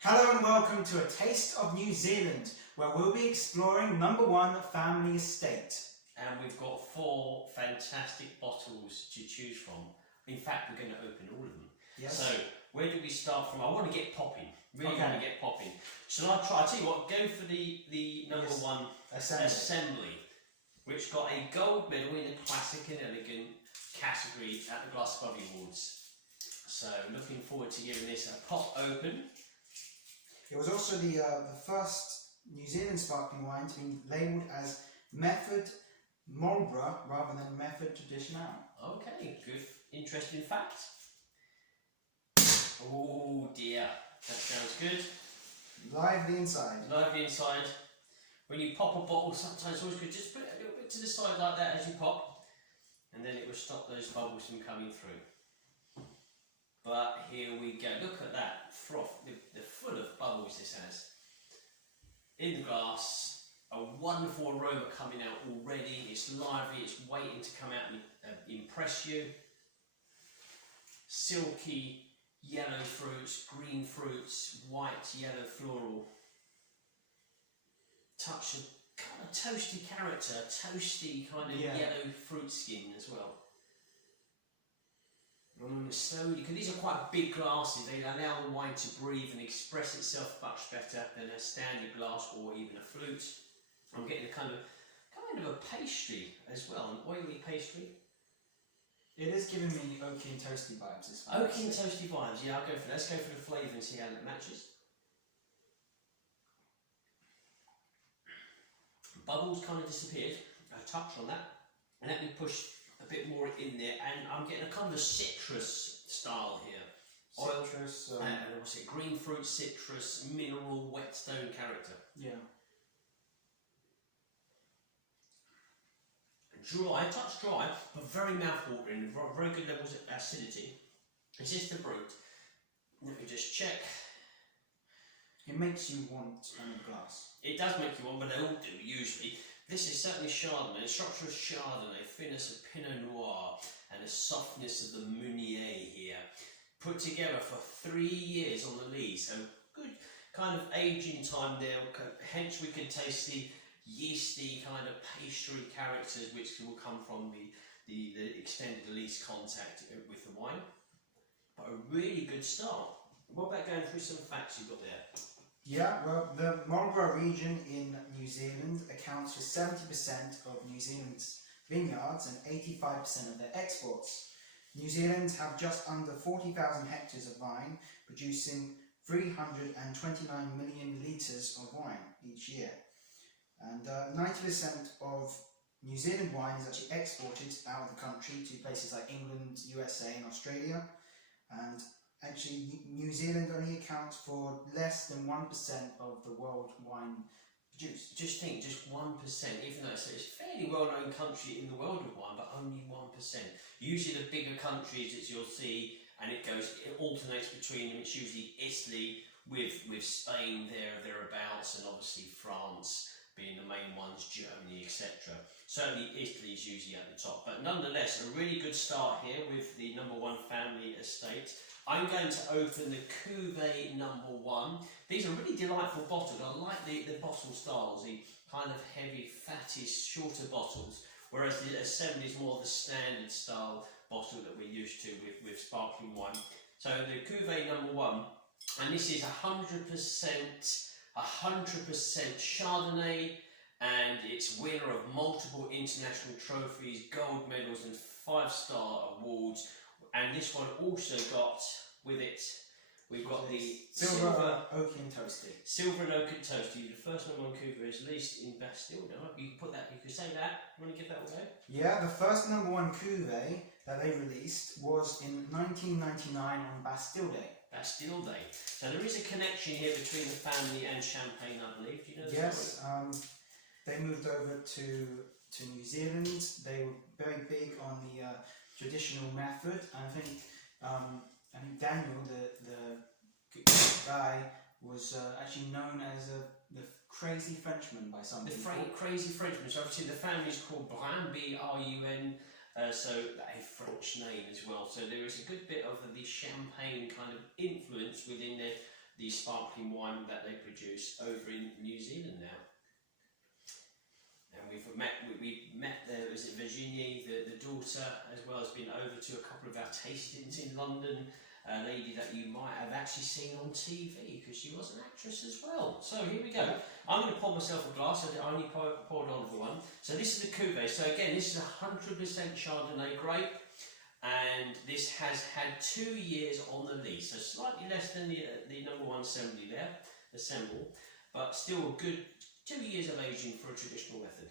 Hello and welcome to A Taste of New Zealand, where we'll be exploring No.1 Family Estate. And we've got 4 fantastic bottles to choose from. In fact, we're going to open all of them. Yes. So, where do we start from? I want to get popping. Really Okay. want to get popping. Shall I try? I'll tell you what, go for the No.1 Assembly, which got a gold medal in the Classic and Elegant category at the Glasgow Awards. So, looking forward to giving this a pop open. It was also the first New Zealand sparkling wine to be labelled as Method Marlborough rather than Method Traditional. Okay, good, interesting fact. Oh dear, that sounds good. Lively inside. Lively inside. When you pop a bottle, sometimes it's always good, just put it a little bit to the side like that as you pop, and then it will stop those bubbles from coming through. But here we go, look at that froth, the full of bubbles this has. In the glass, a wonderful aroma coming out already, it's lively, it's waiting to come out and impress you. Silky, yellow fruits, green fruits, white, yellow floral. Touch of kind of toasty character, toasty kind of yellow fruit skin as well. Slowly, because these are quite big glasses, they allow the wine to breathe and express itself much better than a standard glass or even a flute. I'm getting a kind of a pastry as well, an oily pastry. It is giving me oaky and toasty vibes. This one. Oaky and toasty vibes, yeah, I'll go for that. Let's go for the flavour and see how it matches. Bubbles kind of disappeared, a touch on that, and let me push a bit more in there, and I'm getting a kind of a citrus style here. Citrus. And what's it? Green fruit, citrus, mineral, whetstone character. Yeah. Dry, touch dry, but very mouth-watering, very good levels of acidity. Is this the brut? Let me just check. It makes you want a glass. It does make you want, but they all do usually. This is certainly Chardonnay, the structure of Chardonnay, thinness of Pinot Noir, and the softness of the Meunier here. Put together for 3 years on the lees, so good kind of aging time there, hence we can taste the yeasty kind of pastry characters which will come from the extended lees contact with the wine. But a really good start. What about going through some facts you've got there? Yeah, well, the Marlborough region in New Zealand accounts for 70% of New Zealand's vineyards and 85% of their exports. New Zealand have just under 40,000 hectares of vine, producing 329 million litres of wine each year. And 90% of New Zealand wine is actually exported out of the country to places like England, USA and Australia. And actually, New Zealand only accounts for less than 1% of the world wine produced. Just think, just 1%, even though it's a fairly well-known country in the world of wine, but only 1%. Usually the bigger countries, as you'll see, and it alternates between them. It's usually Italy with Spain thereabouts, and obviously France being the main ones, Germany, etc. Certainly Italy is usually at the top, but nonetheless, a really good start here with the No.1 Family Estate. I'm going to open the Cuvee No.1. These are really delightful bottles. I like the bottle styles, the kind of heavy, fatty, shorter bottles, whereas the Assembly is more of the standard style bottle that we're used to with sparkling wine. So the Cuvee No.1, and this is 100% Chardonnay, and it's winner of multiple international trophies, gold medals and 5-star awards. And this one also got with it, we've got the Silver, Oaky and Toasty. Silver and Oak and Toasty. The first No.1 Cuvee is released in Bastille. No? You can put that, you can say that. You want to give that away? Yeah, the first No.1 Cuvee that they released was in 1999 on Bastille Day. Bastille Day. So there is a connection here between the family and Champagne, I believe. Do you know the Yes, story? they moved over to New Zealand. They were very big on the traditional method. I think Daniel, the guy, was actually known as the crazy Frenchman by some people. The crazy Frenchman. So obviously the family is called Brun, B-R-U-N, so a French name as well. So there is a good bit of the Champagne kind of influence within the sparkling wine that they produce over in New Zealand now. And we've met there, was it Virginie, the daughter, as well as been over to a couple of our tastings in London, a lady that you might have actually seen on TV because she was an actress as well. So here we go. I'm going to pour myself a glass. I only poured Oliver one. So this is the Cuvee. So again, this is 100% Chardonnay grape, and this has had 2 years on the lease. So slightly less than the No.1 assembly there, assemble, but still a good 2 years of aging for a traditional method.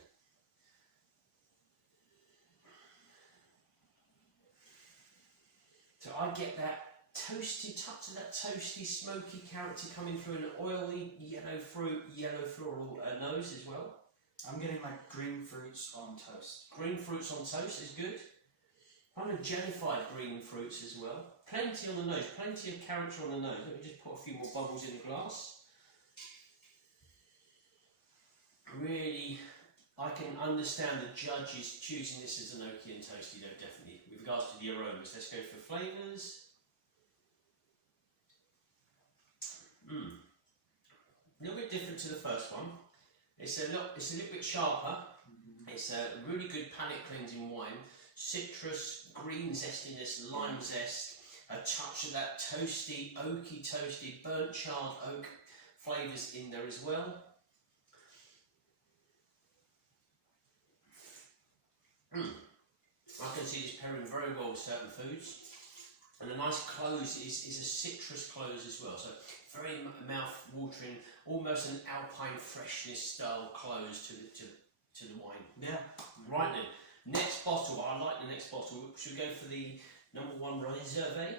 So I get that toasty touch of that toasty, smoky character coming through an oily yellow fruit, yellow floral nose as well. I'm getting like green fruits on toast. Green fruits on toast is good. Kind of jellified green fruits as well. Plenty on the nose, plenty of character on the nose. Let me just put a few more bubbles in the glass. Really, I can understand the judges choosing this as an oaky and toasty, though, definitely. With regards to the aromas, let's go for flavours. A little bit different to the first one. It's a little bit sharper. It's a really good palate cleansing wine. Citrus, green zestiness, lime zest, a touch of that toasty, oaky, toasty, burnt charred oak flavours in there as well. I can see this pairing very well with certain foods. And a nice close is a citrus close as well. So very mouth-watering, almost an alpine freshness style close to the wine. Yeah. Right then, next bottle. I like the next bottle. Should we go for the No.1 Reserve?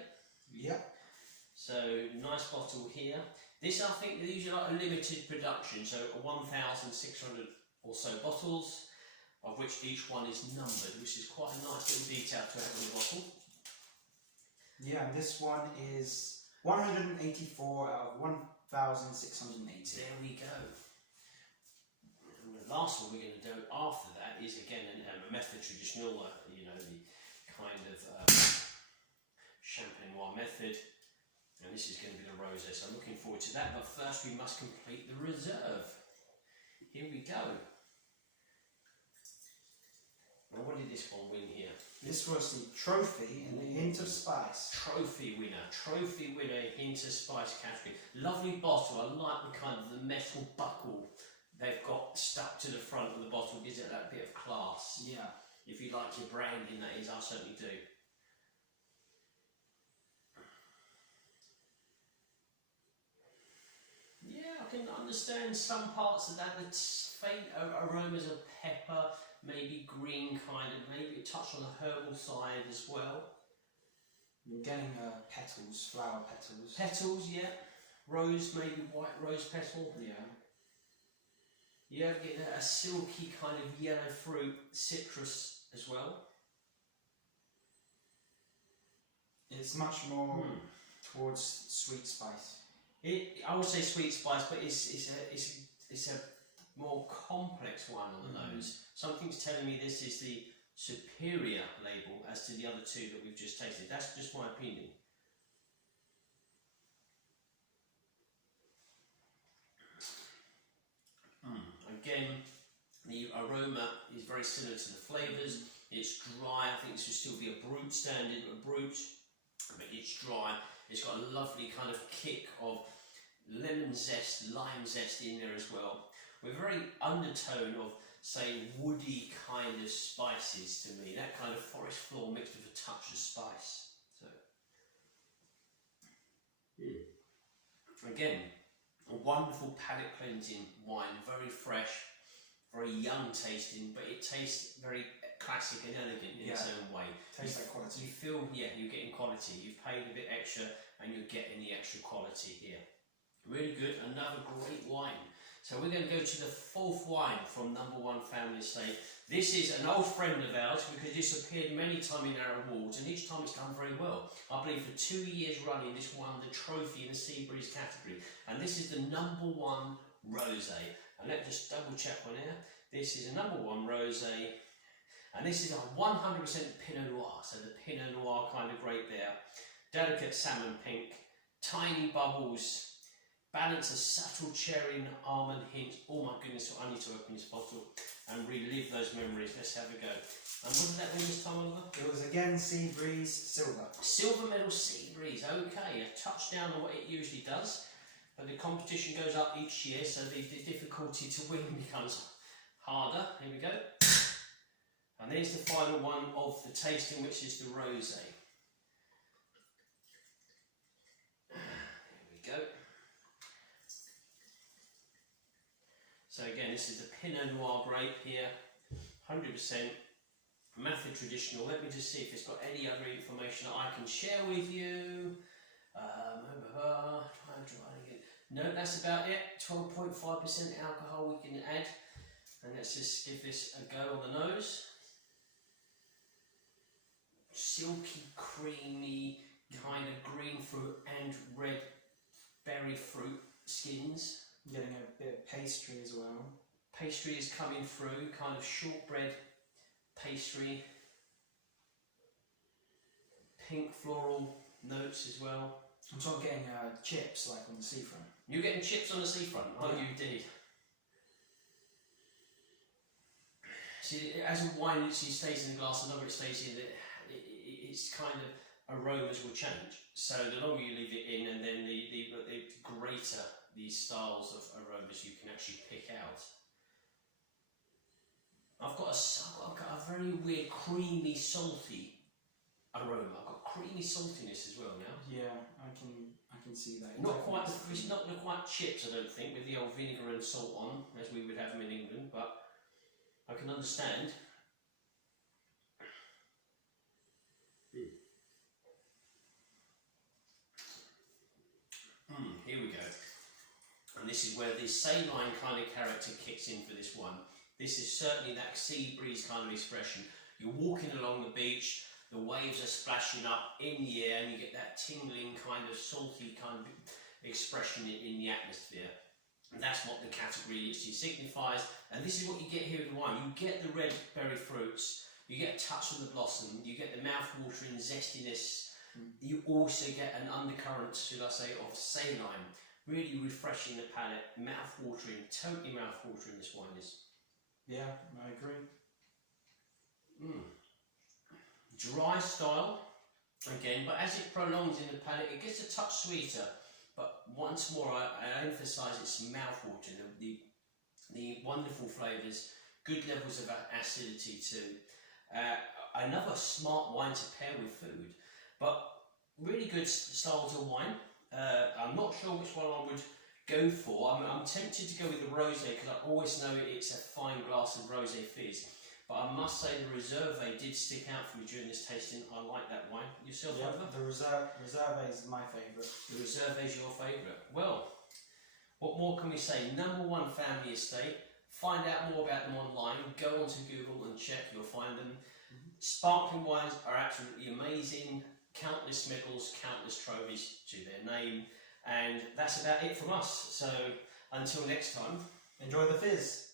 Yep. So nice bottle here. This, I think these are like a limited production. So 1,600 or so bottles, of which each one is numbered, which is quite a nice little detail to have on the bottle. Yeah, this one is 184 out of 1,680. There we go. And the last one we're going to do after that is again a method traditional, you know, the kind of Champagne Noir method. And this is going to be the rosé, so I'm looking forward to that. But first we must complete the reserve. Here we go. Now what did this one win here? This was the trophy in the Hint of Spice. Trophy winner, Hint of Spice category. Lovely bottle. I like the kind of the metal buckle they've got stuck to the front of the bottle. Gives it that bit of class. Yeah. If you like your branding, that is, I certainly do. Yeah, I can understand some parts of that. The faint aromas of pepper, maybe green kind of, maybe a touch on the herbal side as well. You're getting petals, flower petals. Petals, yeah. Rose, maybe white rose petal. Yeah. You have get a silky kind of yellow fruit, citrus as well. It's much more towards sweet spice. I would say sweet spice, but it's a more complex one on the nose. Something's telling me this is the superior label as to the other two that we've just tasted. That's just my opinion. Again, the aroma is very similar to the flavours. It's dry. I think this would still be a brut standard, but it's dry. It's got a lovely kind of kick of lemon zest, lime zest in there as well, with a very undertone of, say, woody kind of spices to me. That kind of forest floor mixed with a touch of spice. So, again, a wonderful palate cleansing wine, very fresh, very young tasting, but it tastes very classic and elegant in its own way. Tastes like quality. You feel, yeah, you're getting quality. You've paid a bit extra and you're getting the extra quality here. Really good, another great wine. So we're going to go to the fourth wine from No.1 Family Estate. This is an old friend of ours because this appeared many times in our awards, and each time it's done very well. I believe for 2 years running this won the trophy in the Sea Breeze category, and this is the No.1 Rosé. And let's just double check on here. This is a No.1 Rosé, and this is a 100% Pinot Noir, so the Pinot Noir kind of grape there. Delicate salmon pink, tiny bubbles, balance of subtle cherry and almond hints. Oh my goodness, I need to open this bottle and relive those memories. Let's have a go. And what did that win this time, Oliver? It was again Sea Breeze Silver. Silver medal Sea Breeze. Okay, a touchdown on what it usually does. But the competition goes up each year, so the difficulty to win becomes harder. Here we go. And there's the final one of the tasting, which is the rosé. Here we go. So again, this is the Pinot Noir grape here, 100%. Method traditional. Let me just see if it's got any other information that I can share with you. No, that's about it. 12.5% alcohol we can add. And let's just give this a go on the nose. Silky, creamy, kind of green fruit and red berry fruit skins. Getting a bit of pastry as well. Pastry is coming through, kind of shortbread pastry, pink floral notes as well. I'm sort of getting chips like on the seafront. You're getting chips on the seafront, aren't you, indeed? See, as a wine literally stays in the glass, the longer it stays in, its kind of aromas will change. So the longer you leave it in, and then the greater these styles of aromas you can actually pick out. I've got a very weird creamy, salty aroma. I've got creamy saltiness as well now. Yeah, I can see that. It's not quite chips, I don't think, with the old vinegar and salt on, as we would have them in England, but I can understand. Here we go. And this is where the saline kind of character kicks in for this one. This is certainly that sea breeze kind of expression. You're walking along the beach, the waves are splashing up in the air, and you get that tingling kind of salty kind of expression in the atmosphere. And that's what the category actually signifies. And this is what you get here with the wine. You get the red berry fruits, you get a touch of the blossom, you get the mouth-watering zestiness. You also get an undercurrent, should I say, of saline. Really refreshing the palate, mouth-watering, totally mouth-watering this wine is. Yeah, I agree. Dry style, again, but as it prolongs in the palate, it gets a touch sweeter. But once more, I emphasise it's mouth-watering, the wonderful flavours, good levels of acidity too. Another smart wine to pair with food, but really good styles of wine. I'm not sure which one I would go for. I'm tempted to go with the rosé because I always know it's a fine glass of rosé fizz. But I must say the Reserve did stick out for me during this tasting. I like that wine. Yourself, Oliver? The Reserve is my favourite. The Reserve is your favourite. Well, what more can we say? No.1 family estate. Find out more about them online. Go onto Google and check. You'll find them. Sparkling wines are absolutely amazing. Countless medals, countless trophies to their name. And that's about it from us. So until next time. Enjoy the fizz.